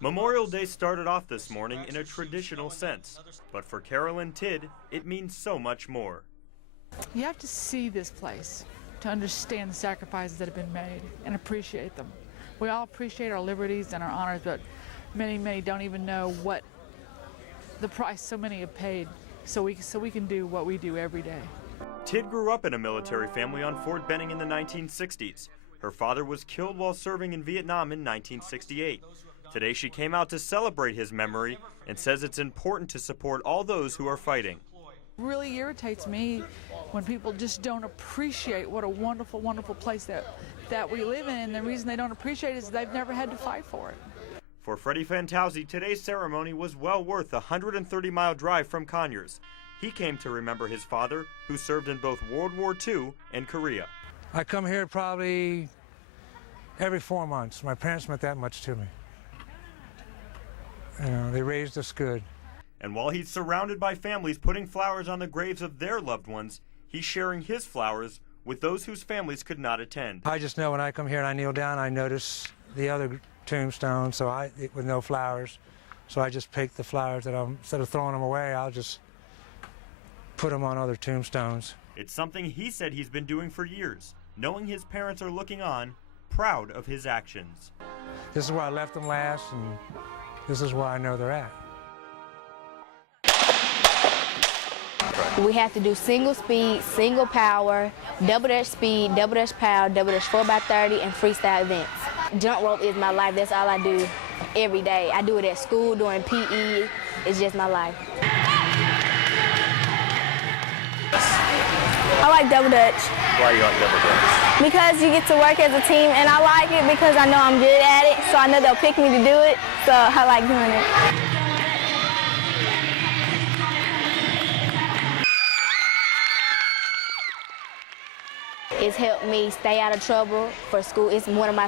Memorial Day started off this morning in a traditional sense, but for Carolyn Tidd, it means so much more. You have to see this place to understand the sacrifices that have been made and appreciate them. We all appreciate our liberties and our honors, but many don't even know what the price so many have paid so we can do what we do every day. Tidd grew up in a military family on Fort Benning in the 1960s. Her father was killed while serving in Vietnam in 1968. Today she came out to celebrate his memory and says it's important to support all those who are fighting. It really irritates me when people just don't appreciate what a wonderful, wonderful place that we live in, and the reason they don't appreciate it is they've never had to fight for it. For Freddie Fantauzi, today's ceremony was well worth a 130-mile drive from Conyers. He came to remember his father, who served in both World War II and Korea. I come here probably every 4 months. My parents meant that much to me. You know, they raised us good. And while he's surrounded by families putting flowers on the graves of their loved ones, he's sharing his flowers with those whose families could not attend. I just know when I come here and I kneel down, I notice the other tombstone, with no flowers. So I just pick the flowers that instead of throwing them away, I'll just put them on other tombstones. It's something he said he's been doing for years, knowing his parents are looking on, proud of his actions. This is where I left them last, and this is where I know they're at. We have to do single speed, single power, double dash speed, double dash power, double dash 4x30, and freestyle events. Jump rope is my life. That's all I do every day. I do it at school, doing PE. It's just my life. I like double dutch. Why do you like double dutch? Because you get to work as a team, and I like it because I know I'm good at it, so I know they'll pick me to do it, so I like doing it. It's helped me stay out of trouble for school. It's one of my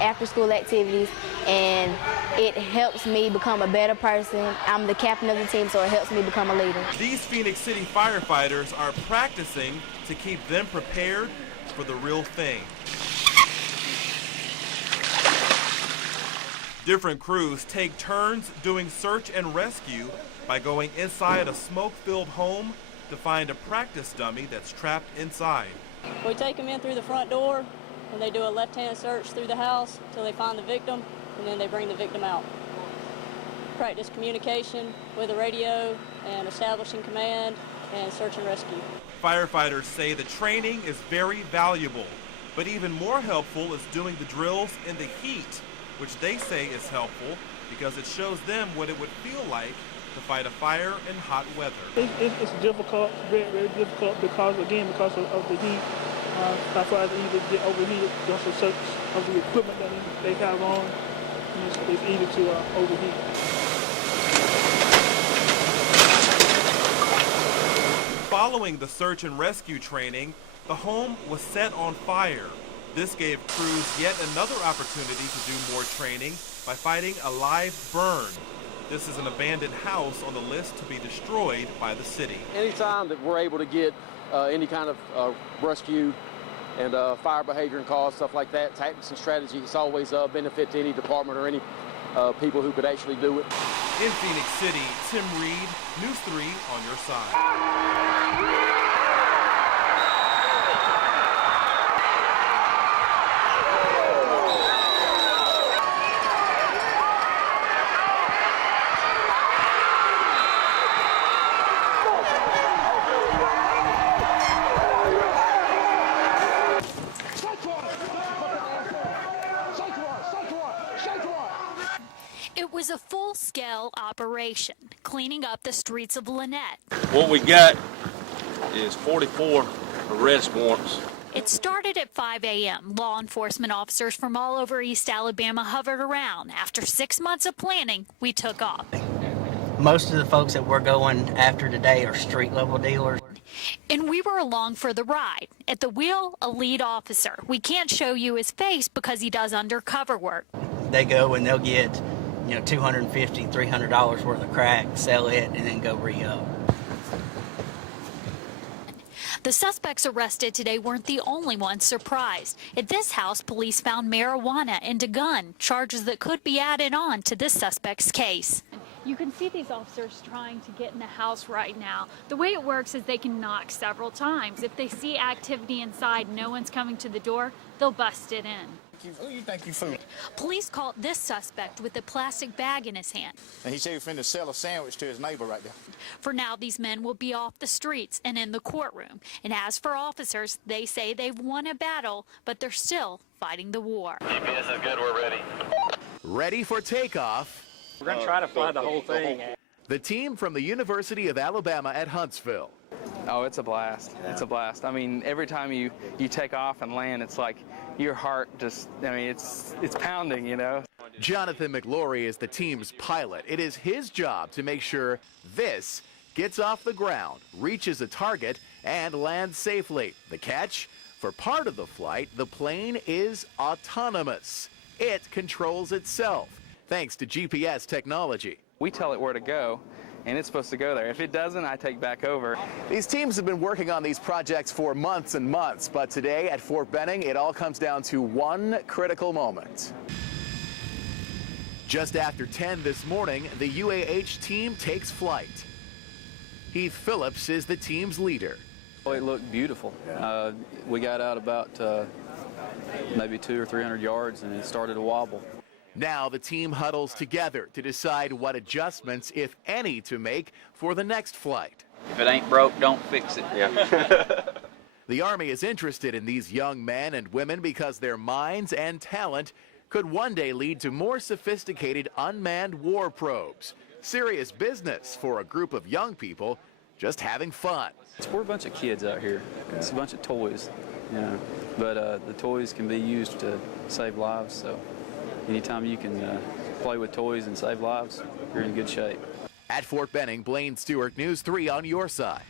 after-school activities, and it helps me become a better person. I'm the captain of the team, so it helps me become a leader. These Phoenix City firefighters are practicing to keep them prepared for the real thing. Different crews take turns doing search and rescue by going inside a smoke-filled home to find a practice dummy that's trapped inside. We take them in through the front door, and they do a left-hand search through the house until they find the victim, and then they bring the victim out. Practice communication with the radio and establishing command and search and rescue. Firefighters say the training is very valuable, but even more helpful is doing the drills in the heat, which they say is helpful because it shows them what it would feel like to fight a fire in hot weather. It's difficult, very difficult because of the heat. Firefighters either get overheated because of such of the equipment that they have on. It's easy to overheat. Following the search and rescue training, the home was set on fire. This gave crews yet another opportunity to do more training by fighting a live burn. This is an abandoned house on the list to be destroyed by the city. Anytime that we're able to get any kind of rescue and fire behavior and cause, stuff like that, tactics and strategy, it's always a benefit to any department or any people who could actually do it. In Phoenix City, Tim Reed, News 3 on your side. It was a full-scale operation, cleaning up the streets of Lynette. What we got is 44 arrest warrants. It started at 5 a.m. Law enforcement officers from all over East Alabama hovered around. After 6 months of planning, we took off. Most of the folks that we're going after today are street-level dealers. And we were along for the ride. At the wheel, a lead officer. We can't show you his face because he does undercover work. They go and they'll get, $250, $300 worth of crack, sell it, and then go re-up. The suspects arrested today weren't the only ones surprised. At this house, police found marijuana and a gun, charges that could be added on to this suspect's case. You can see these officers trying to get in the house right now. The way it works is they can knock several times. If they see activity inside, no one's coming to the door, they'll bust it in. Who you think you fooled? Police caught this suspect with a plastic bag in his hand. And he said he was finna sell a sandwich to his neighbor right there. For now, these men will be off the streets and in the courtroom. And as for officers, they say they've won a battle, but they're still fighting the war. GPS is good, we're ready. Ready for takeoff. We're going to try to fly the whole thing. The team from the University of Alabama at Huntsville. Oh, it's a blast. It's a blast. I mean, every time you take off and land, it's like your heart just, I mean, it's pounding, you know. Jonathan McLaury is the team's pilot. It is his job to make sure this gets off the ground, reaches a target, and lands safely. The catch? For part of the flight, the plane is autonomous. It controls itself, thanks to GPS technology. We tell it where to go, and it's supposed to go there. If it doesn't, I take back over. These teams have been working on these projects for months and months, but today at Fort Benning, it all comes down to one critical moment. Just after 10 this morning, the UAH team takes flight. Heath Phillips is the team's leader. Oh, it looked beautiful. We got out about maybe 200 or 300 yards, and it started to wobble. Now the team huddles together to decide what adjustments, if any, to make for the next flight. If it ain't broke, don't fix it. Yeah. The Army is interested in these young men and women because their minds and talent could one day lead to more sophisticated unmanned war probes. Serious business for a group of young people just having fun. We're a bunch of kids out here. It's a bunch of toys, you know, but the toys can be used to save lives, so anytime you can play with toys and save lives, you're in good shape. At Fort Benning, Blaine Stewart, News 3 on your side.